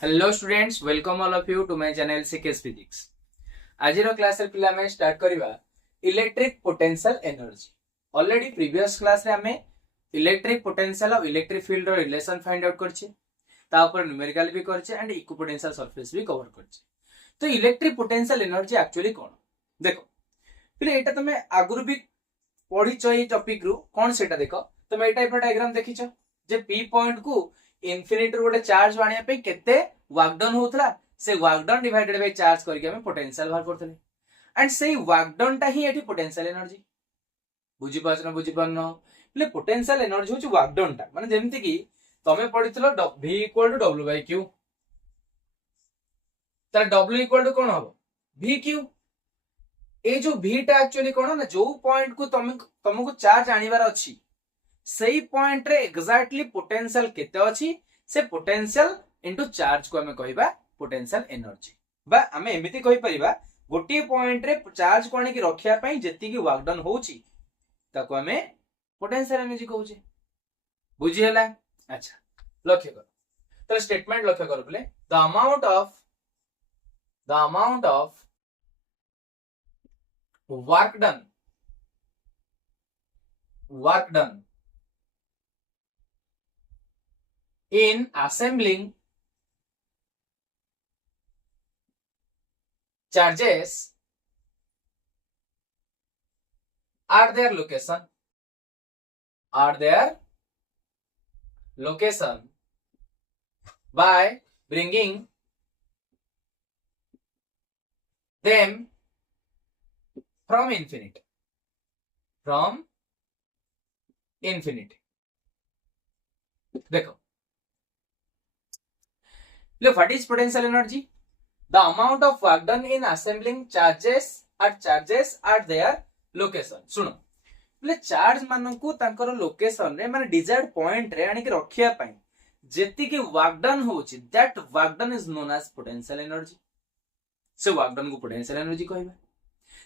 Hello students, welcome all of you to my channel CKS physics. आज class रे पिला में स्टार्ट करबा electric potential energy. Already previous class रे हमें इलेक्ट्रिक पोटेंशियल और इलेक्ट्रिक फील्ड रो रिलेशन फाइंड आउट करछे, ता ऊपर न्यूमेरिकल भी करछे एंड इक्विपोटेंशियल सरफेस भी कवर करछे। तो इलेक्ट्रिक पोटेंशियल एनर्जी एक्चुअली कोन देखो पिले, एटा तमे आगुरु भी पढिचो ए टॉपिक रु कोन सेटा देखो। तमे एटा एटा डायग्राम देखिचो जे पी पॉइंट को इनफिनिटी गोटे चार्ज आनिया पे केते वर्क डन होतला, से work done divided by charge करके हमें पोटेंशियल बाहर करथले एंड सेही वर्क डन ता ही एठी पोटेंशियल एनर्जी। बुझी पाछ ना बुझी पानो ले पोटेंशियल एनर्जी होची वर्क डन ता, माने जेमति की तमे पढितलो v equal to w by q, त w इक्वल टू कोन हबो v q। ए जो v टा एक्चुअली कोन ना, जो पॉइंट को तुमको चार्ज आनिबार अछि सही पॉइंट रे एग्जैक्टली पोटेंशियल केते अछि, से पोटेंशियल इनटू चार्ज को हमें कहबा पोटेंशियल एनर्जी। बा हमें एमिति कहि परिबा गोटे पॉइंट रे चार्ज को आनी कि रखिया पई जेति कि वर्क डन होउची ताको हमें पोटेंशियल एनर्जी कहउचे। बुझी हला? अच्छा लक्ष्य करो, तो स्टेटमेंट लक्ष्य करो play. The amount of work done in assembling charges at their location by bringing them from infinity देखो what is potential energy? The amount of work done in assembling charges at their location। सुनो बोले charge मानकू तांकर location रे माने desired point रे आनी कि रखिया पई जेति कि वर्क डन होची, that work done is known as potential energy. से वर्क डन को पोटेंशियल एनर्जी कहबा।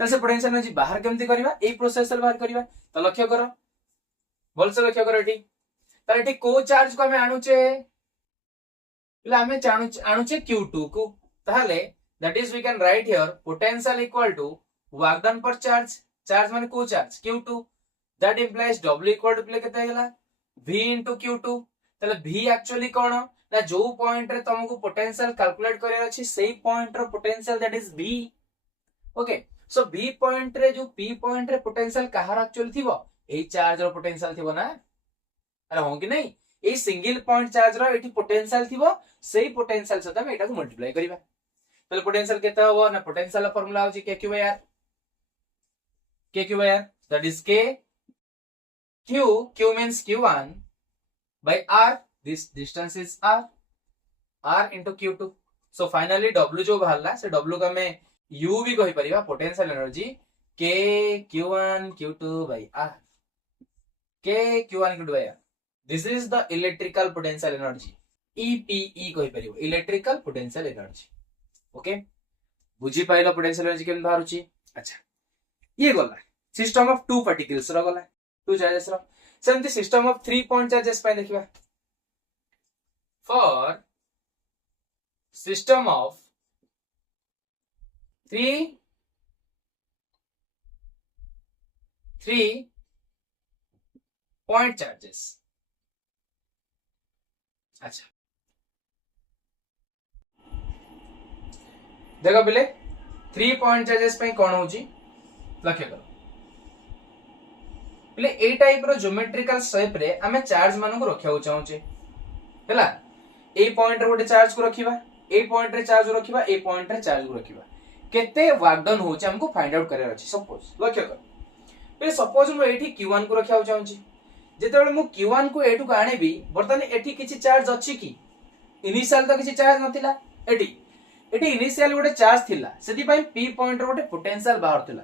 त से पोटेंशियल एनर्जी बाहर केमति करबा, ए प्रोसेस से बाहर करबा। त लक्ष्य करो, बोल से लक्ष्य करो। एठी त एठी को चार्ज को हमें आनुचे आणुचे q2 को, ताहले that is we can write here potential equal to work done per charge माने को charge q2, that implies w equal to प्ले केते हेला v इनटू q2। ताहले v एक्चुअली कोन ना, जो पॉइंट रे तुमको पोटेंशियल कैलकुलेट करियर अछि सेही पॉइंट रो potential that is v। Okay, so v point रे जो p पॉइंट रे पोटेंशियल कहार एक्चुअली थिबो, एई चार्ज रो पोटेंशियल थिबो ना। अरे हो कि नहीं, ए सिंगल पॉइंट चार्ज रो एठी पोटेंशियल थिबो, सेही पोटेंशियल सहित हम एटा को मल्टीप्लाई करिबा। तले पोटेंशियल केते होबो ना, पोटेंशियल फार्मूला होची kq by r, that is k q means q1 by r, this distance is r into q2। So finally w जो बाहरला से w को हमें u भी कहि परिबा, potential energy k q1 q2 by r, k q1 q2 by r। This is the electrical potential energy, EPE कहि परिबो, electrical potential energy. Okay, बुझी pilo potential energy केन बाहरुची। अच्छा ये गला सिस्टम ऑफ टू पार्टिकल्स रो गला, two charges रो। सेमती system of 3 point charges पाइ देखिबा। For system of 3 point charges. अच्छा देखो पिले 3 पॉइंट चार्जेस पे कोन होची लक्ष्य करो पिले। ए टाइप रो ज्योमेट्रिकल शेप रे हमें चार्ज मानन को रखिया चाहूचे हैला। ए पॉइंट रे गोटे चार्ज को रखिबा, ए पॉइंट रे चार्ज को रखिबा, ए पॉइंट रे चार्ज को रखिबा, केते वर्क डन होचे हमको फाइंड आउट करर अछि। सपोज लक्ष्य करो पिले, सपोज मु एठी q1 को रखिया चाहूची, जेतेबेले मु q1 को एठु आनेबी बर्तन एठी किछि चार्ज अछि कि, इनिशियल तो किछि चार्ज नथिला। एठी इनिशियल गोटे चार्ज थिला, सेति पई p पॉइंट रे गोटे पोटेंशियल बाहर थिला।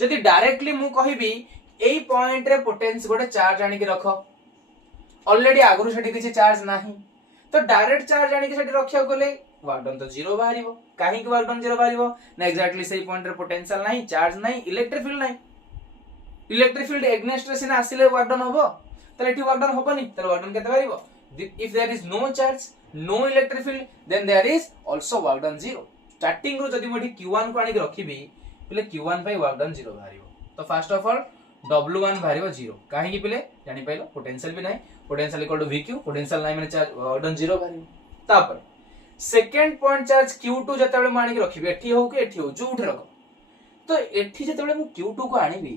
जदि डायरेक्टली मु कहिबी एई पॉइंट रे पोटेंशियल गोटे चार्ज आनी कि रखो, ऑलरेडी आगरु सेठी किछि चार्ज नाही, तो डायरेक्ट चार्ज आनी कि सेठी रखिया गले वर्क डन तो जीरो बाहरिबो। काहे कि वर्क डन जीरो बाहरिबो ना, एक्जेक्टली सेही पॉइंट रे पोटेंशियल नाही, चार्ज नाही, इलेक्ट्रिक फील्ड नाही। इलेक्ट्रिक फील्ड एग्नेस्ट रे सिना आसिले वर्क डन होबो, तले एठी वर्क डन होबनी, तले वर्क डन केते बारिबो। If there is no charge no electric field then there is also work done 0 starting रो जदी मोठी q1 को आनी रखिबी पिले q1 पई वर्क डन 0 बाहरिबो तो फर्स्ट ऑफ ऑल w1 बाहरिबो 0 काहे की पिले जानि पाइलो पोटेंशियल भी नाही potential equal to vq potential नाही माने चार्ज वर्क डन 0 बाहरिबो तापर सेकंड पॉइंट चार्ज q2 जतेबेले मानी रखिबी एठी हो कि एठी हो जोठी रख तो एठी जतेबेले मु q2 को आनिबी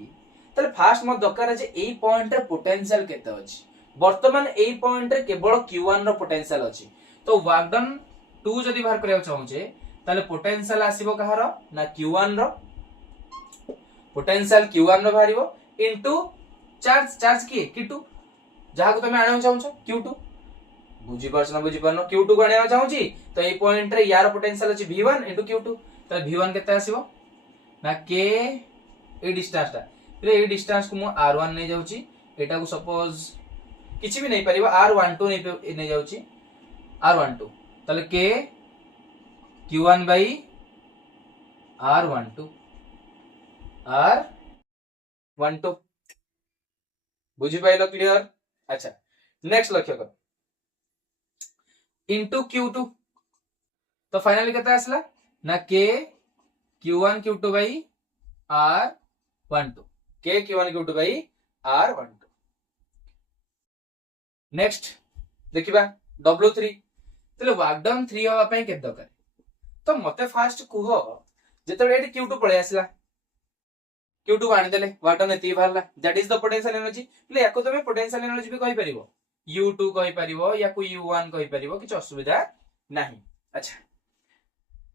तले फास्ट मो दरकार जे एई पॉइंट रे पोटेंशियल केते अछि वर्तमान एई पॉइंट रे केवल q1 रो पोटेंशियल अछि तो वर्क डन 2 जदी बाहर करिया चाहूचे ताले पोटेंशियल आसीबो कहार ना q1 रो पोटेंशियल q1 रो बाहरिबो इनटू चार्ज किए q2 जहा को तमे आनो चाहूचो q2 बुझी परछ ना बुझी परनो q2 को आनिया चाहूची तो ए पॉइंट रे यार पोटेंशियल अछि v1 q2 तो v1 केते आसीबो ना k ए डिस्टेंस ता रे ए डिस्टेंस को मु r1 नै जाउची एटा को सपोज किछि भी नै परिबो r12 नै जाउची r12 तले k q1 by r12 r12 बुझी पाइलो क्लियर अच्छा नेक्स्ट लक्ष्य कर इनटू q2 तो फाइनली केते आसला ना k q1 q2 by r12 k q1 q2 by r12 next देखिबा w3 तले वर्क डन 3 होबा पई केते दरकार तो मते फास्ट कुह जेते एटी q2 पळे आसला q2 को आनी देले वर्क डन एती बाहरला that is the potential energy ले याको तमे पोटेंशियल एनर्जी भी कहि परिबो u2 कहि परिबो या को u1 कहि परिबो किछ असुविधा नाही अच्छा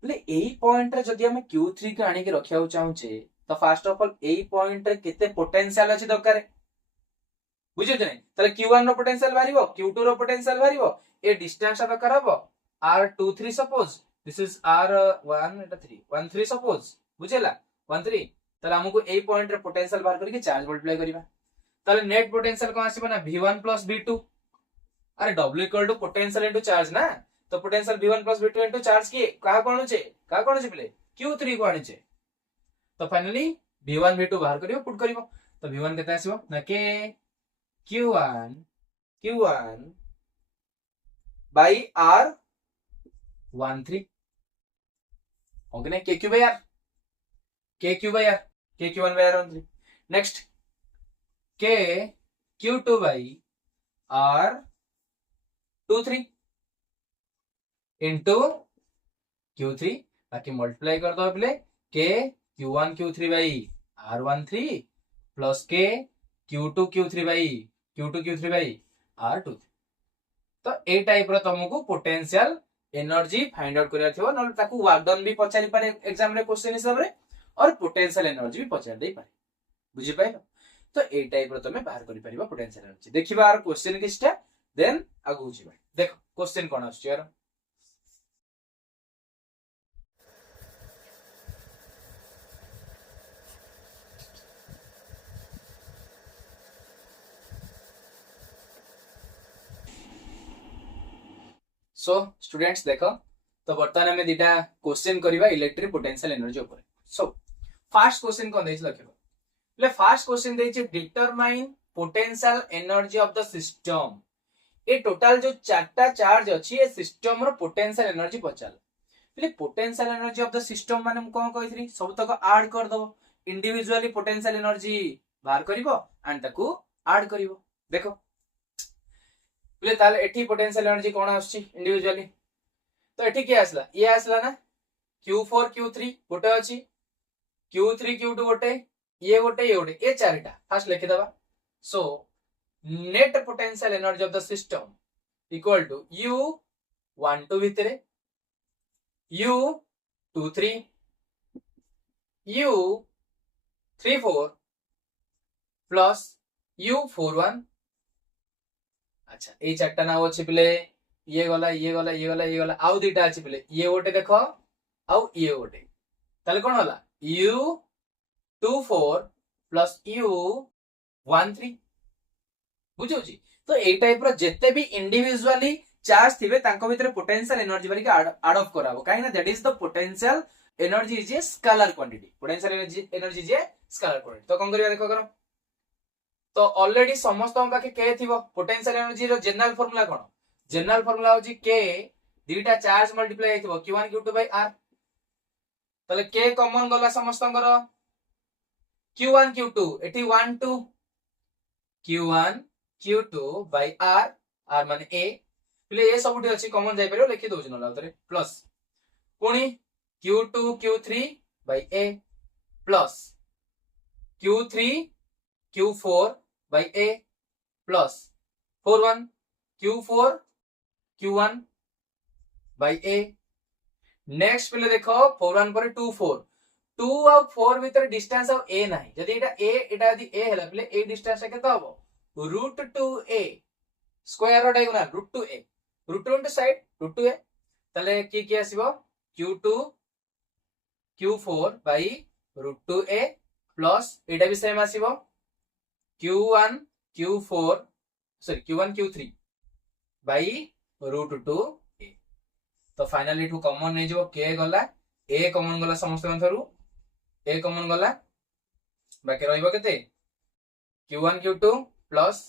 ले एई पॉइंट रे जदी हम q3 के आनी के रखिया चाहूचे तो फर्स्ट ऑफ ऑल एई पॉइंट रे केते पोटेंशियल अछि दरकार बुझियो नै तले q1 रो पोटेंशियल बारिबो q2 रो पोटेंशियल बारिबो ए डिस्टेंस दरकार हबो r23 suppose this is r1 Etah 3 1 3 suppose बुझेला 1 3 तले हमको ए पॉइंट रे पोटेंशियल बाहर करके चार्ज मल्टीप्लाई करिबा तले नेट पोटेंशियल कोन आसीबो ना v1 v2 अरे w equal to potential into charge ना तो potential v1 v2 into charge की कहा कोन छे प्ले q3 को आनी छे तो फाइनली v1 v2 बाहर करियो पुट करियो तो v1 केते आसीबो ना के q1 by r13 ओके ना kq by r kq1 by r13 next k q2 by r23 into q3 बाकी मल्टीप्लाई कर दो पहले k q1 q3 by r13 plus k q2 q3 by r23 तो ए टाइप रो तुमको पोटेंशियल एनर्जी फाइंड आउट करिया थिबो न ताकू वर्क डन भी पचारि पारे एग्जाम रे क्वेश्चन हिसाब रे और पोटेंशियल एनर्जी भी पचारि दे पारे बुझी पाइलो तो ए टाइप रो तमे बाहर करि परिबा पोटेंशियल एनर्जी देखिबा आर क्वेश्चन किछटा देन आगु जिबा देखो क्वेश्चन कोन आछी यार सो स्टूडेंट्स देखो तो बर्तमान हमें दिटा क्वेश्चन करबा इलेक्ट्रिक पोटेंशियल एनर्जी ऊपर सो फर्स्ट क्वेश्चन कोन देइछ लखिबो ले फर्स्ट क्वेश्चन देइछ determine potential energy of the system ए टोटल जो चारटा चार्ज अछि ए सिस्टम रो पोटेंशियल एनर्जी पचाल ले potential energy of the system माने हम कोन कहिथि सब तक ऐड कर दबो इंडिविजुअली पोटेंशियल एनर्जी बाहर करिवो एंड ताकू ऐड करिवो देखो ले ताले एठी पोटेंशियल एनर्जी कोन आछी इंडिविजुअली तो एठी के आसला ये आसला ना q4 q3 गोटे अछि q3 q2 गोटे ये चारटा फर्स्ट लिखि दबा so net potential energy of the system equal to u12 भितरे u23 u34 प्लस u41 अच्छा ए चारटा नाउ अछि पिले ये गला आउ दुटा अछि पिले ये गोटे देखो आउ ये गोटे ताले कोन होला u24 प्लस u13 बुझौ छी तो ए टाइप रो जत्ते भी इंडिविजुअली चार्ज थिबे तांको भितरे पोटेंशियल एनर्जी बलिक ऐड ऑफ कराबो काहे ना that is the potential energy is a scalar quantity potential energy is a scalar quantity तो कोन करिया देखो करो तो ऑलरेडी समस्त पाखे के थिबो पोटेंशियल एनर्जी रो जनरल फार्मूला कोन जनरल फार्मूला होची k दीटा चार्ज मल्टीप्लाई हेतिबो q1 q2 बाय r तले k कॉमन गला समस्तंकर q1 q2 एठी 1 2 q1 q2 by r r माने a प्ले ए सबुठी अछि कॉमन जाय परबो लिखि दोछ न लाउतरे प्लस पुणी q2 q3 by a plus q3 q4 by a plus 4 1 q4 q1 by a next पहले देखो 4 1 पर 2 4 2 और 4 भीतर डिस्टेंस ऑफ a नाही जदी एटा a एटा यदि a हला पहले a डिस्टेंस केते हबो √2a स्क्वायर रो diagonal √2a √2 into side √2a तले की आसीबो q2 q4 by √2a plus iota भी same आसीबो q1 q4 sorry q1 q3 by √2a तो फाइनली टू कॉमन नै जो k गला a कॉमन गला समस्त थरु a कॉमन गला बाकी रहइबो केते q1 q2 plus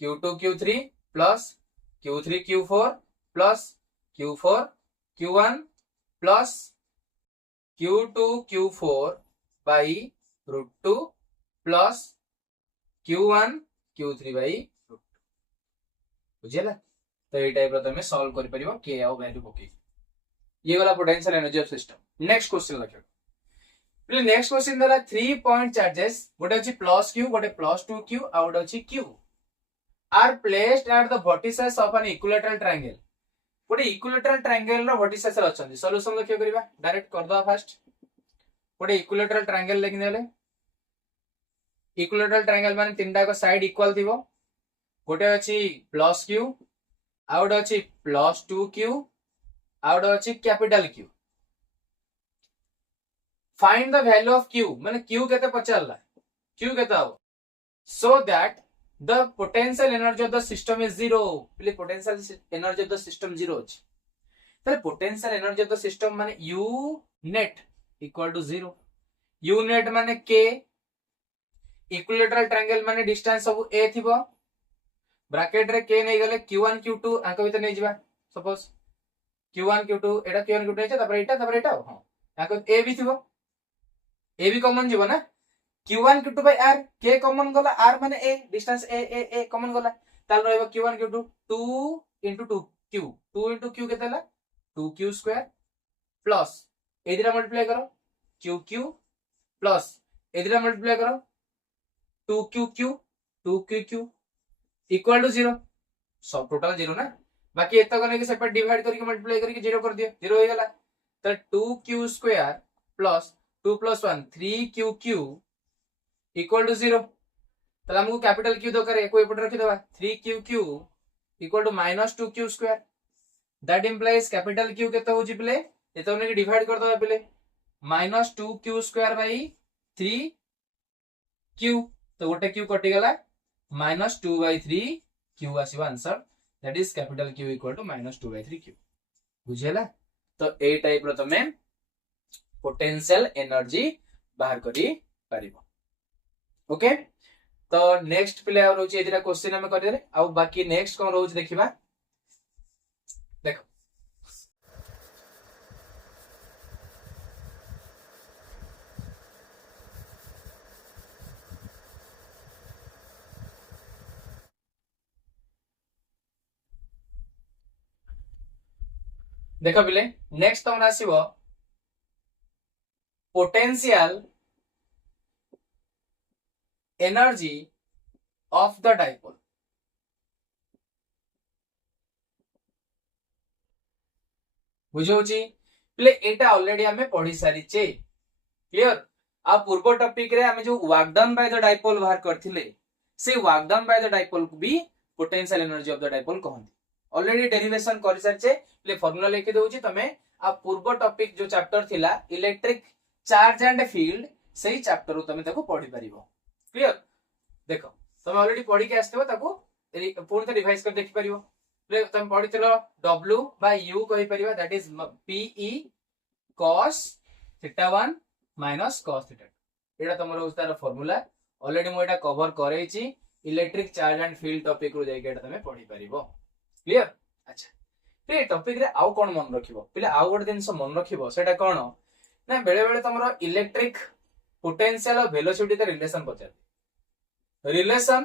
q2 q3 plus q3 q4 plus q4 q1 plus q2 q4 by √2 plus q1 q3 by √2 बुझिला तो ए टाइप रो तमे सॉल्व करि परिबो k आ वैल्यू पके ये वाला potential energy of system next question देखियो प्ले नेक्स्ट क्वेश्चन दला 3 point charges गोटे अछि प्लस q गोटे प्लस 2q आ गोटे अछि q are placed at the vertices of an equilateral triangle गोटे इक्विलैटरल ट्रायंगल रो वर्टिसेस अछंती सॉल्यूशन देखियो करबा डायरेक्ट कर दो फर्स्ट गोटे इक्विलैटरल ट्रायंगल लेखि देले इक्विलैटरल ट्रायंगल माने तीनटा को साइड इक्वल थिबो गोटे अछि प्लस q आ गोटे अछि प्लस 2q आ गोटे अछि capital q find the value of q माने q केते पचारला q केते हो so that the potential energy of the system is 0 प्ले potential energy of the system 0 अछि तले potential energy of the system माने u net equal to 0 u net माने k इक्विलैटरल ट्रायंगल माने डिस्टेंस सब a थिबो ब्रैकेट रे k नै गले q1 q2 आंक भीतर नै जिबा सपोज q1 q2 एटा q1 q2 नै छ तापर एटा हां आंक a भी थिबो a भी कॉमन जिवो ना q1 q2 by r k common गला r माने a डिस्टेंस a कॉमन गला ताल रहइबो q1 q2 2 2 q 2 q केतेला 2q स्क्वायर प्लस ए दिरा मल्टीप्लाई करो q प्लस ए दिरा मल्टीप्लाई करो 2q इक्वल टू 0 सब टोटल 0 ना बाकी एत को नेके सेपरेट डिवाइड करके मल्टीप्लाई करके 0 कर दियो 0 हो गेला त 2q स्क्वायर प्लस 2 प्लस 1 3q इक्वल टू 0 तला हमको कैपिटल q दो करे कोई पट रखि देबा 3q इक्वल टू -2q square that implies capital q केते हो जिपले एतो नेके डिवाइड कर दबा पले -2q स्क्वायर बाय 3q तो गोटे q कटि गला -2/3 q आसीबा answer that is capital q equal to -2/3 q बुझेला तो ए टाइप रो तमे पोटेंशियल एनर्जी बाहर करी परिबो ओके तो नेक्स्ट प्ले आ रोची एदिरा क्वेश्चन हम कर दे आ बाकी नेक्स्ट कोन रोज देखिबा देखो देखो बिले नेक्स्ट तमरा आसीबो potential energy of the dipole बुझौची प्ले एटा ऑलरेडी हमें पढ़ी सारी छे क्लियर आ पूर्व टॉपिक रे हमें जो work done by the dipole बाहर करथिले से work done by the dipole को भी potential energy of the dipole कहंती ऑलरेडी डेरिवेशन कर सारचे प्ले फार्मूला लेके दउची तमे आ पूर्व टॉपिक जो चैप्टर थिला इलेक्ट्रिक चार्ज एंड फील्ड सही चैप्टर रो तमे ताको पढ़ी परिबो क्लियर देखो तमे ऑलरेडी पढ़ी के आस्तेबो ताको पूर्ण से रिवाइज कर देखि परिबो प्ले तमे पढ़ितलो w बाय u कहि परिबा that is pe cos θ1 - cos θ Etah तमरो उस्तार formula already मो एटा कवर करैची electric charge and field topic रो जाय के एटा तमे पढ़ी परिबो क्लियर अच्छा फिर टॉपिक रे आउ कोन मन रखिबो पिले आउ गोटे जिंस मन रखिबो सेटा कोन ना बेले बेले तमरो इलेक्ट्रिक पोटेंशियल और वेलोसिटी का रिलेशन पचार रिलेशन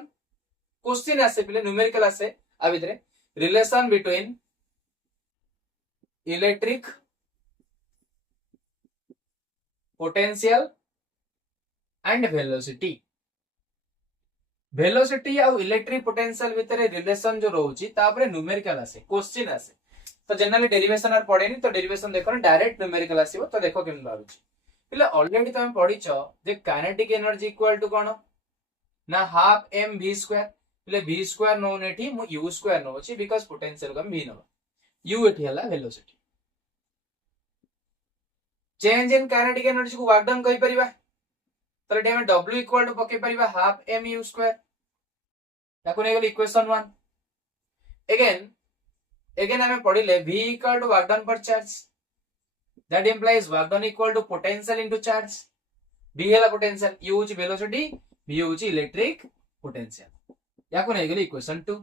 क्वेश्चन आसे पिले न्यूमेरिकल आसे आ भितरे relation between electric potential and velocity velocity और इलेक्ट्रिक पोटेंशियल भितर रिलेशन जो रोची तापरे न्यूमेरिकल आसे क्वेश्चन आसे तो जनरली डेरिवेशन आर पड़ेनी तो डेरिवेशन देखो डायरेक्ट न्यूमेरिकल आसीबो तो देखो केम बाबुची पिले ऑलरेडी तुम पढिचो जे काइनेटिक एनर्जी इक्वल टू कोन ना हाफ m v स्क्वायर पिले v स्क्वायर नो नेठी मु u स्क्वायर नो अछि बिकॉज़ पोटेंशियल को v नो u एठी हला velocity change in kinetic energy को वर्क डन कहि परिबा तो एठी हम w इक्वल टू पके परिबा हाफ m u स्क्वायर ताको ने गेल इक्वेशन 1 अगेन हमें पढ़िले v equal to work done per charge that implies work done equal to potential into charge v हैला पोटेंशियल u होची वेलोसिटी v होची इलेक्ट्रिक पोटेंशियल याको नै गेली इक्वेशन 2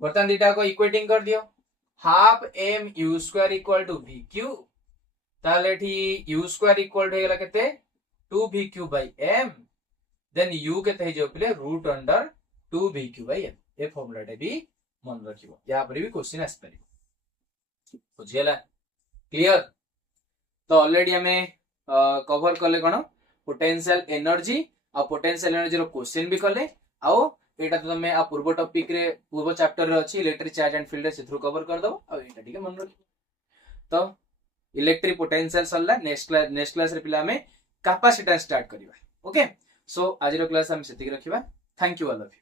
बर्तन दीटा को इक्वेटिंग कर दियो half m u square equal to v q ताले ठी u स्क्वायर इक्वल टू हेला केते 2vq by m then u केते हे जो पिले root under 2vq by m ए फार्मूला टे भी मन रखिबो या पर भी क्वेश्चन आस परिबो बुझियला क्लियर तो ऑलरेडी हमें कवर करले कोन पोटेंशियल एनर्जी आ पोटेंशियल एनर्जी रो क्वेश्चन भी करले आ एटा तो तमे आ पूर्व टॉपिक रे पूर्व चैप्टर रे अछि इलेक्ट्रिक चार्ज एंड फील्ड से थ्रू कवर कर दबो आ एटा ठीक मन रखिबो तो इलेक्ट्रिक पोटेंशियल सल्ला नेक्स्ट क्लास रे पिला हमें कैपेसिटेंस स्टार्ट करबा ओके सो आज रो क्लास हम सेति रखिबा thank you all of you.